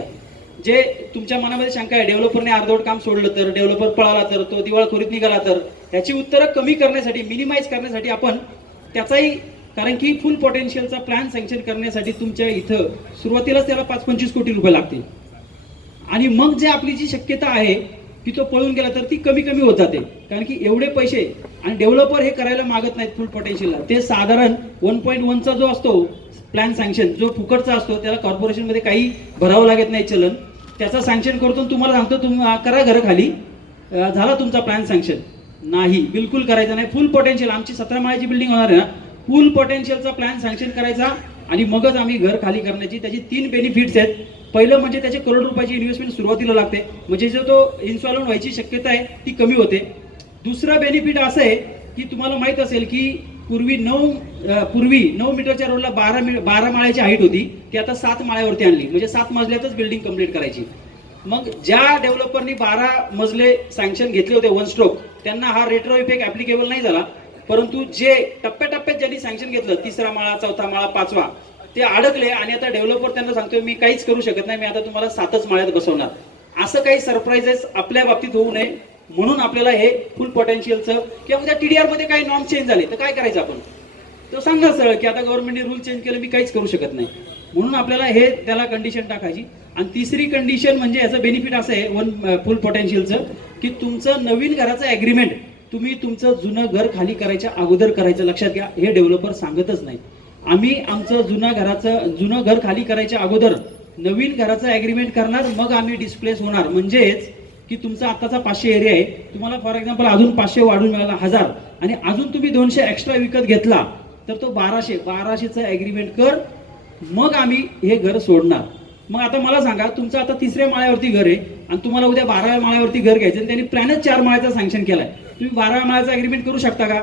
जे तुमच्या मनामध्ये शंका आहे डेव्हलपरने अर्धवट काम सोडलं तर, डेव्हलपर पळाला तर, तो दिवाळखोरीत निघाला तर, याची उत्तरं कमी करण्यासाठी, मिनिमाइज करण्यासाठी आपण त्याचाही, कारण की फुल पोटेन्शियलचा प्लॅन सँक्शन करण्यासाठी तुमच्या इथं सुरुवातीलाच त्याला 5-25 कोटी रुपये लागतील आणि मग जे आपली जी शक्यता आहे की तो पळून गेला तर ती कमी कमी होत जाते. कारण की एवढे पैसे आणि डेव्हलपर हे करायला मागत नाहीत फुल पोटेन्शियलला. ते साधारण 1.1चा जो असतो प्लॅन सँक्शन, जो फुकटचा असतो, त्याला कॉर्पोरेशनमध्ये काही भरावं लागत नाही चलन, त्याचा सँक्शन करतो. तुम्हाला सांगतो तुम्ही करा घरं खाली, झाला तुमचा प्लॅन सँक्शन. नाही, बिलकुल करायचं नाही. फुल पोटेन्शियल, आमची 17 माळ्याची बिल्डिंग होणार आहे ना, फुल पोटेन्शियलचा प्लॅन सँक्शन करायचा आणि मगच आम्ही घर खाली करण्याची. त्याची 3 बेनिफिट्स आहेत. पहिलं म्हणजे त्याचे करोड रुपयाची इन्व्हेस्टमेंट सुरुवातीला लागते, म्हणजे जो तो इन्सॉल्व्हंट व्हायची शक्यता आहे ती कमी होते. दुसरा बेनिफिट असं आहे की तुम्हाला माहित असेल की पूर्वी 9 मीटरच्या रोडला 12 माळ्याची हाईट होती, ती आता 7 माळ्यावरती आणली. म्हणजे 7 मजल्यातच बिल्डिंग कंप्लीट करायची. मग ज्या डेव्हलपरनी 12 मजले सँक्शन घेतले होते 1 स्ट्रोक, त्यांना हा रेट्रो इफेक्ट ऍप्लिकेबल नाही झाला. परंतु जे टप्प्याटप्प्यात ज्यांनी सँक्शन घेतलं, 3रा माळा, 4था माळा, 5वा, ते अडकले आणि आता डेव्हलपर त्यांना सांगतोय मी काहीच करू शकत नाही, मी आता तुम्हाला 7च माळ्यात बसवणार. असं काही सरप्राइजेस आपल्या बाबतीत होऊ नये म्हणून आपल्याला हे फुल पोटेन्शियलचं, किंवा उद्या TDR मध्ये काही नॉर्म चेंज झाले तर काय करायचं आपण. तो सांगणार सरळ की आता गव्हर्नमेंटने रूल चेंज केलं, मी काहीच करू शकत नाही. म्हणून आपल्याला हे त्याला कंडिशन टाकायची. आणि तिसरी कंडिशन म्हणजे याचं बेनिफिट असं आहे वन फुल पोटेन्शियलचं, की तुमचं नवीन घराचं ॲग्रीमेंट तुम्ही तुमचं जुनं घर खाली करायच्या अगोदर करायचं. लक्षात घ्या, हे डेव्हलपर सांगतच नाही. आम्ही आमचं जुनं घर खाली करायच्या अगोदर नवीन घराचं ॲग्रीमेंट करणार, मग आम्ही डिस्प्लेस होणार. म्हणजेच की तुमचा आताचा 500 एरिया आहे, तुम्हाला फॉर एक्झाम्पल अजून 500 वाढून मिळाला 1000, आणि अजून तुम्ही 200 एक्स्ट्रा विकत घेतला तर तो 1200चं ॲग्रीमेंट कर, मग आम्ही हे घर सोडणार. मग आता मला सांगा, तुमचं आता 3ऱ्या माळ्यावरती घर आहे आणि तुम्हाला उद्या 12व्या माळ्यावरती घर घ्यायचं आणि त्यांनी प्लॅनच 4 माळ्याचा सँक्शन केलाय, तुम्ही 12व्या माळ्याचा ॲग्रीमेंट करू शकता का?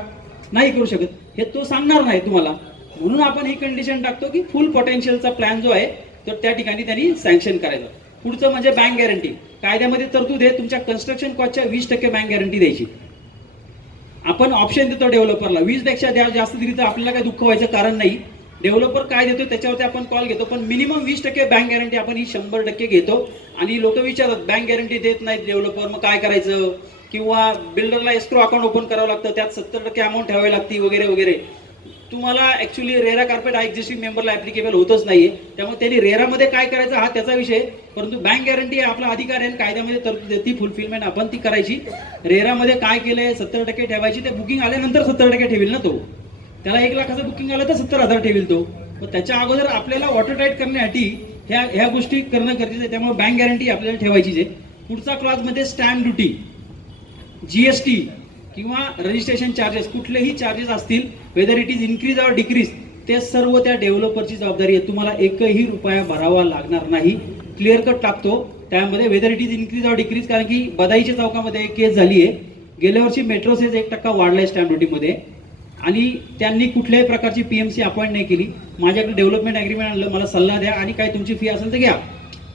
नाही करू शकत. हे तो सांगणार नाही तुम्हाला. म्हणून आपण ही कंडिशन टाकतो की फुल पोटेन्शियलचा प्लॅन जो आहे तर त्या ठिकाणी त्यांनी सँक्शन करायचं. पुढचं म्हणजे बँक गॅरंटी. कायद्यामध्ये तरतूद आहे तुमच्या कन्स्ट्रक्शन कॉस्टच्या 20% बँक गॅरंटी द्यायची. आपण ऑप्शन देतो डेव्हलपरला, 20 पेक्षा जास्त दिली तर आपल्याला काही दुःख व्हायचं कारण नाही. डेव्हलपर काय देतो त्याच्यावरती आपण कॉल घेतो, पण मिनिमम 20% बँक गॅरंटी आपण ही 100% घेतो. आणि लोक विचारतात बँक गॅरंटी देत नाहीत डेव्हलपर, मग काय करायचं? किंवा बिल्डरला एस्क्रो अकाउंट ओपन करावं लागतं, त्यात 70% अमाऊंट ठेवावी लागते वगैरे वगैरे. तुम्हाला ऍक्च्युली रेरा कार्पेट हा एक्झिस्टिंग मेंबरला ऍप्लिकेबल होतच नाहीये, त्यामुळे त्यांनी रेरामध्ये काय करायचं हा त्याचा विषय. परंतु बँक गॅरंटी आपला अधिकार आहे, कायद्यामध्ये तरतूद ती फुलफिलमेंट आपण ती करायची. रेरामध्ये काय केलंय 70% ठेवायची, ते बुकिंग आल्यानंतर 70% ठेवील ना तो. त्याला 1 लाखाचं बुकिंग आलं तर 70,000 ठेवील तो. पण त्याच्या अगोदर आपल्याला वॉटर टाईट करण्यासाठी ह्या गोष्टी करणं गरजेचं आहे. त्यामुळे बँक गॅरंटी आपल्याला ठेवायचीच आहे. पुढचा क्लॉज मध्ये स्टॅम्प ड्युटी, जीएसटी किंवा रजिस्ट्रेशन चार्जेस, कुठलेही चार्जेस असतील, weather it is increase or decrease, ते सर्व त्या डेव्हलपरची जबाबदारी आहे. तुम्हाला 1ही रुपया भरावा लागणार नाही. क्लिअर कट टाकतो त्यामध्ये, weather it is increase or decrease. कारण की बदाईच्या चौकामध्ये एक केस झाली आहे, गेल्या वर्षी मेट्रो सेस 1% वाढलाय स्टॅम्प ड्युटीमध्ये, आणि त्यांनी कुठल्याही प्रकारची पीएमसी अपॉइंट नाही केली. माझ्याकडे डेव्हलपमेंट ॲग्रीमेंट आणलं, मला सल्ला द्या आणि काय तुमची फी असेल तर घ्या.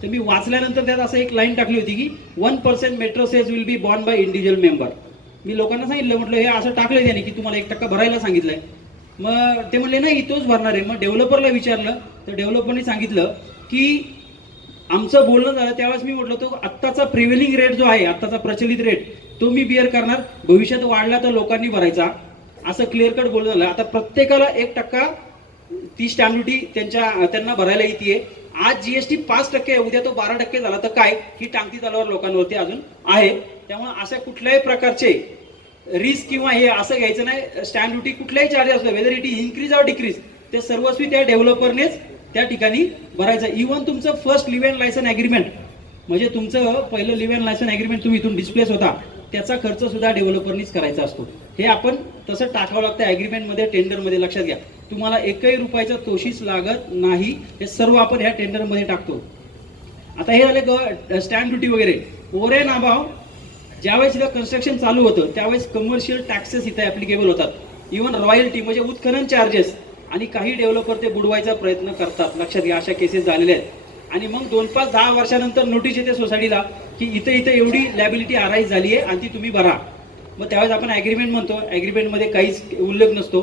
तर मी वाचल्यानंतर त्यात असं एक लाईन टाकली होती की 1% metro cess will be borne by individual member. मी लोकांना सांगितलं, म्हटलं हे असं टाकलंय त्याने की तुम्हाला 1% भरायला सांगितलंय. मग ते म्हणले नाही तोच भरणार आहे. मग डेव्हलपरला विचारलं तर डेव्हलपरने सांगितलं की आमचं बोलणं झालं त्यावेळेस मी म्हटलं तो आत्ताचा प्रिव्हेलिंग रेट जो आहे, आत्ताचा प्रचलित रेट तो मी बिअर करणार, भविष्यात वाढला तर लोकांनी भरायचा, असं क्लिअर कट बोलणं झालं. आता प्रत्येकाला 1% ती स्टॅम्प ड्युटी त्यांना भरायला येते. आज जीएसटी 5%, उद्या तो 12% झाला तर काय, ही टांगती तलवार लोकांवरती अजून आहे. त्यामुळे अशा कुठल्याही प्रकारचे रिस्क किंवा हे असं घ्यायचं नाही. स्टॅम्प ड्युटी कुठल्याही चार्जेस असलं, whether it is increase or decrease, ते सर्वस्वी त्या डेव्हलपरनेच त्या ठिकाणी भरायचं. इव्हन तुमचं first leave and licence agreement, म्हणजे तुमचं पहिलं लिव्ह अँड लायसन ॲग्रीमेंट तुम्ही इथून डिस्प्लेस होता, त्याचा खर्च सुद्धा डेव्हलपरनीच करायचा असतो. हे आपण तसं टाकावं लागतं ॲग्रीमेंटमध्ये, टेंडरमध्ये. लक्षात घ्या, तुम्हाला 1ही रुपयाचा तोशीच लागत नाही. हे सर्व आपण ह्या टेंडरमध्ये टाकतो. आता हे झाले स्टॅम्प ड्युटी वगैरे. ओव्हर एंड अबाव ज्यावेळेस इथं कन्स्ट्रक्शन चालू होतं त्यावेळेस कमर्शियल टॅक्सेस इथे ऍप्लिकेबल होतात. इव्हन रॉयल्टी म्हणजे उत्खनन चार्जेस, आणि काही डेव्हलपर ते बुडवायचा प्रयत्न करतात. लक्षात घ्या, अशा केसेस झालेल्या आहेत. आणि मग 2, 5, 10 वर्षानंतर नोटीस येते सोसायटीला की इथे एवढी लॅबिलिटी अराईज झाली आहे आणि ती तुम्ही भरा. मग त्यावेळेस आपण ॲग्रीमेंट म्हणतो, ॲग्रीमेंटमध्ये काहीच उल्लेख नसतो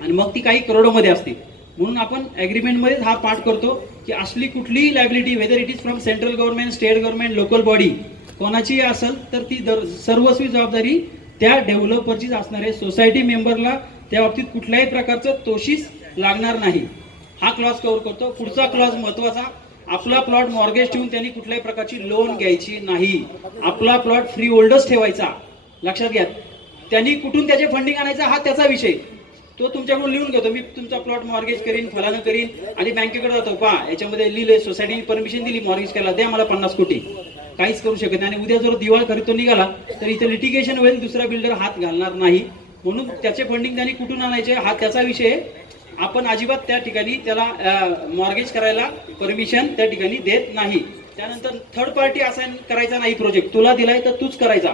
आणि मग ती काही करोडोमध्ये असते. म्हणून आपण ॲग्रीमेंटमध्येच हा पाठ करतो की असली कुठलीही liability, weather it is from central government, state government, local body, कोणाची असेल तर ती सर्वस्वी जबाबदारी त्या डेव्हलपरचीच असणार आहे. सोसायटी मेंबरला त्या बाबतीत कुठल्याही प्रकारचं तोशीच लागणार नाही. हा क्लॉज कव्हर करतो. पुढचा क्लॉज महत्वाचा, आपला प्लॉट मॉर्गेज ठेवून त्यांनी कुठल्याही प्रकारची लोन घ्यायची नाही. आपला प्लॉट फ्री होल्डच ठेवायचा. लक्षात घ्या, त्यांनी कुठून त्याचे फंडिंग आणायचं हा त्याचा विषय. तो तुमच्याकडून लिहून घेतो, मी तुमचा प्लॉट मॉर्गेज करीन, फलानं करीन, आणि बँकेकडे जातो, पहा याच्यामध्ये लिहिले, सोसायटीने परमिशन दिली मॉर्गेज करायला, द्या मला 50 कोटी. काहीच करू शकत नाही. आणि उद्या जर दिवाळ खरीद तो निघाला तर इथे लिटिगेशन होईल, दुसरा बिल्डर हात घालणार नाही. म्हणून त्याचे फंडिंग त्यांनी कुठून आणायचे हा त्याचा विषय. आपण अजिबात त्या ठिकाणी त्याला मॉर्गेज करायला परमिशन त्या ठिकाणी देत नाही. त्यानंतर थर्ड पार्टी असाइन करायचा नाही. प्रोजेक्ट तुला दिलाय तर तूच करायचा.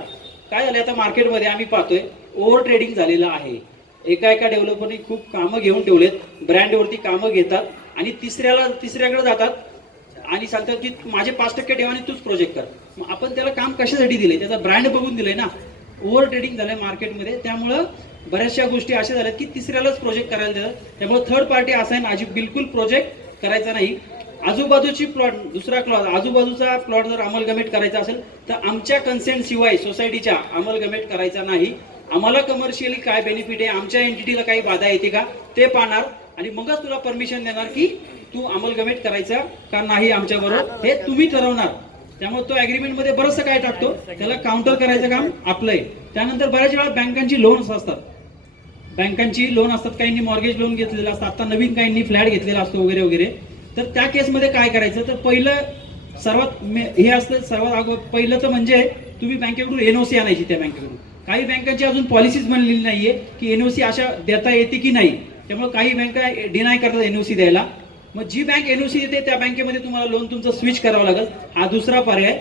काय झालं आता मार्केटमध्ये आम्ही पाहतोय ओव्हर ट्रेडिंग झालेलं आहे. एका डेव्हलपरनी खूप कामं घेऊन ठेवलेत, ब्रँडवरती कामं घेतात आणि तिसऱ्याकडे जातात आणि सांगतात की माझे 5% ठेवा आणि तूच प्रोजेक्ट कर. मग आपण त्याला काम कशासाठी दिले, त्याचा ब्रँड बघून दिलंय ना. ओव्हर ट्रेडिंग झालंय मार्केटमध्ये. त्यामुळं बऱ्याचशा गोष्टी अशा झाल्यात की तिसऱ्यालाच प्रोजेक्ट करायला देतात. त्यामुळे थर्ड पार्टी असाइन बिलकुल प्रोजेक्ट करायचा नाही. आजूबाजूची प्लॉट, दुसरा क्लॉज, आजूबाजूचा प्लॉट जर अमलगमेट करायचा असेल तर आमच्या कन्सेंट शिवाय सोसायटीच्या अमलगमेट करायचा नाही. आम्हाला कमर्शियली काय बेनिफिट आहे, आमच्या एंटिटीला काही बाधा येते का ते पाहणार आणि मगच तुला परमिशन देणार की तू अमलगमेट करायचा का नाही आमच्याबरोबर हे तुम्ही ठरवणार. त्यामुळे तो ऍग्रीमेंट मध्ये बरंचसं काय टाकतो, त्याला काउंटर करायचं काम आपलं आहे. त्यानंतर बऱ्याच वेळा बँकांची लोन्स असतात, बँकांची लोन असतात, काहींनी मॉर्गेज लोन घेतलेलं असतं, आता नवीन काहींनी फ्लॅट घेतलेला असतो वगैरे वगैरे. तर त्या केसमध्ये काय करायचं, तर पहिलं सर्वात हे असतं, सर्वात पहिलं तर म्हणजे तुम्ही बँकेकडून एनओसी आणायची त्या बँकेकडून. काही बँकांची अजून पॉलिसीज बनलेली नाहीये की एनओसी अशा देता येते की नाही, त्यामुळे काही बँका डिनाय करतात एनओसी द्यायला. मग जी बँक एनओसी देते त्या बँकेमध्ये तुम्हाला लोन तुमचं स्विच करावं लागेल. हा दुसरा पर्याय.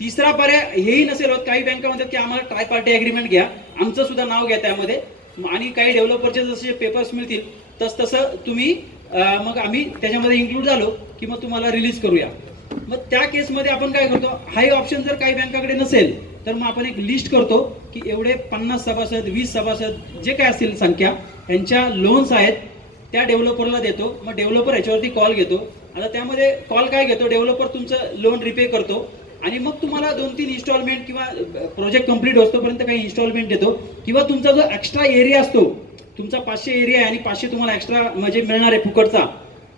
तिसरा पर्याय हेही नसेल होत, काही बँका म्हणतात की आम्हाला ट्राय पार्टी अग्रीमेंट घ्या, आमचं सुद्धा नाव घ्या त्यामध्ये, आणि काही डेव्हलपरचे जसे पेपर्स मिळतील तसं तुम्ही मग आम्ही त्याच्यामध्ये इन्क्लूड झालो की मग तुम्हाला रिलीज करूया. मग त्या केसमध्ये आपण काय करतो, हाही ऑप्शन जर काही बँकाकडे नसेल तर मग आपण एक लिस्ट करतो की एवढे 50 सभासद 20 सभासद जे काय असतील संख्या यांच्या लोन्स आहेत त्या डेव्हलपरला देतो. मग डेव्हलपर याच्यावरती कॉल घेतो. आता त्यामध्ये कॉल काय घेतो, डेव्हलपर तुमचं लोन रिपे करतो आणि मग तुम्हाला 2-3 इन्स्टॉलमेंट किंवा प्रोजेक्ट कंप्लीट होतोपर्यंत काही इन्स्टॉलमेंट देतो, किंवा तुमचा जो एक्स्ट्रा एरिया असतो, तुमचा 500 एरिया आहे आणि 500 तुम्हाला एक्स्ट्रा म्हणजे मिळणार आहे फुकटचा,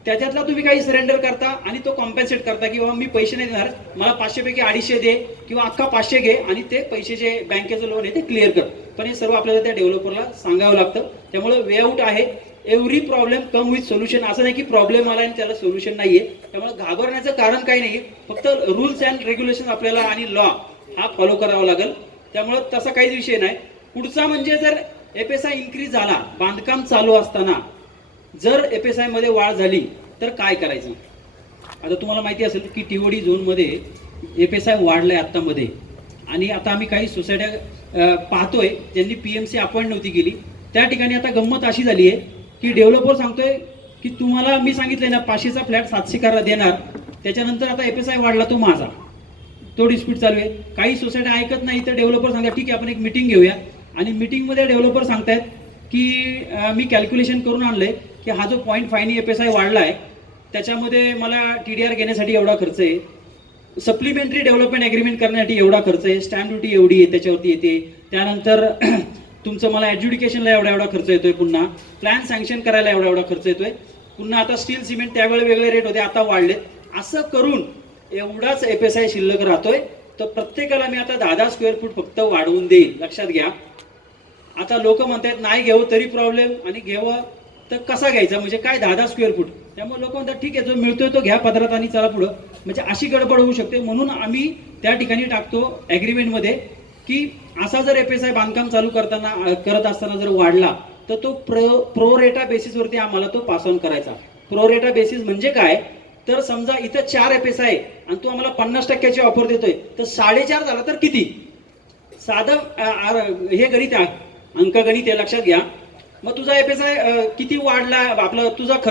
त्याच्यातला तुम्ही काही सरेंडर करता आणि तो कॉम्पेन्सेट करता की बाबा मी पैसे नाही देणार, मला 500 पैकी 250 दे किंवा अख्खा 500 घे आणि ते पैसे जे बँकेचं लोन आहे ते क्लिअर कर. पण हे सर्व आपल्याला त्या डेव्हलपरला सांगावं लागतं. त्यामुळे वे आउट आहे. Every problem come with solution. असं नाही की प्रॉब्लेम आला आणि त्याला सोल्युशन नाहीये. त्यामुळे घाबरण्याचं कारण काही नाही, फक्त रूल्स अँड रेग्युलेशन आपल्याला आणि लॉ हा फॉलो करावा लागेल. त्यामुळे तसा काहीच विषय नाही. पुढचा म्हणजे जर एफएसआय इन्क्रीज झाला, बांधकाम चालू असताना जर एफएसआय मध्ये वाढ झाली तर काय करायचं. आता तुम्हाला माहिती असेल की टीओडी झोनमध्ये एफएसआय वाढलाय आत्तामध्ये, आणि आता आम्ही काही सोसायट्या पाहतोय ज्यांनी पीएमसी अपॉइंट नव्हती केली. त्या ठिकाणी आता गंमत अशी झाली आहे की डेव्हलपर सांगतोय की तुम्हाला मी सांगितलंय ना 500चा फ्लॅट 700 करा देणार, त्याच्यानंतर आता एफएसआय वाढला तो माझा, तो डिस्प्यूट चालू आहे. काही सोसायटी ऐकत नाही तर डेव्हलपर सांगतात ठीक आहे आपण एक मिटिंग घेऊया, आणि मिटिंगमध्ये डेव्हलपर सांगतायत की मी कॅल्क्युलेशन करून आणलंय की हा जो 0.5 एफएसआय वाढला आहे त्याच्यामध्ये मला टीडीआर घेण्यासाठी एवढा खर्च आहे, सप्लिमेंटरी डेव्हलपमेंट अग्रीमेंट करण्यासाठी एवढा खर्च आहे, स्टॅम्प ड्युटी एवढी आहे त्याच्यावरती येते, त्यानंतर तुमचं मला ॲड्ज्युडिकेशनला एवढा खर्च येतोय, पुन्हा प्लॅन सँक्शन करायला एवढा खर्च येतोय, पुन्हा आता स्टील सिमेंट त्यावेळी वेगळे रेट होते आता वाढलेत. असं करून एवढाच एफएसआय शिल्लक राहतोय. तर प्रत्येकाला मी आता 10-10 स्क्वेअर फूट फक्त वाढवून देईल, लक्षात घ्या. आता लोक म्हणतात नाही घेऊ तरी प्रॉब्लेम, आणि घेवं तर कसा घ्यायचा, म्हणजे काय 10-10 स्क्वेअर फूट. त्यामुळे लोक म्हणतात ठीक आहे जो मिळतोय तो घ्या पदरात आणि चला पुढं, म्हणजे अशी गडबड होऊ शकते. म्हणून आम्ही त्या ठिकाणी टाकतो ॲग्रीमेंटमध्ये की असा जर एफएसआय बांधकाम चालू करत असताना जर वाढला तर तो प्रो रेटा बेसिसवरती आम्हाला तो पास ऑन करायचा. प्रो रेटा बेसिस म्हणजे काय, तर समजा इथं 4 एफएसआय आणि तो आम्हाला 50% ऑफर देतोय, तर 4.5 झाला तर किती, साधं हे गणित अंकगणित आहे, लक्षात घ्या. मग तुझा एफएसआय किती वाढला, आपला तुझा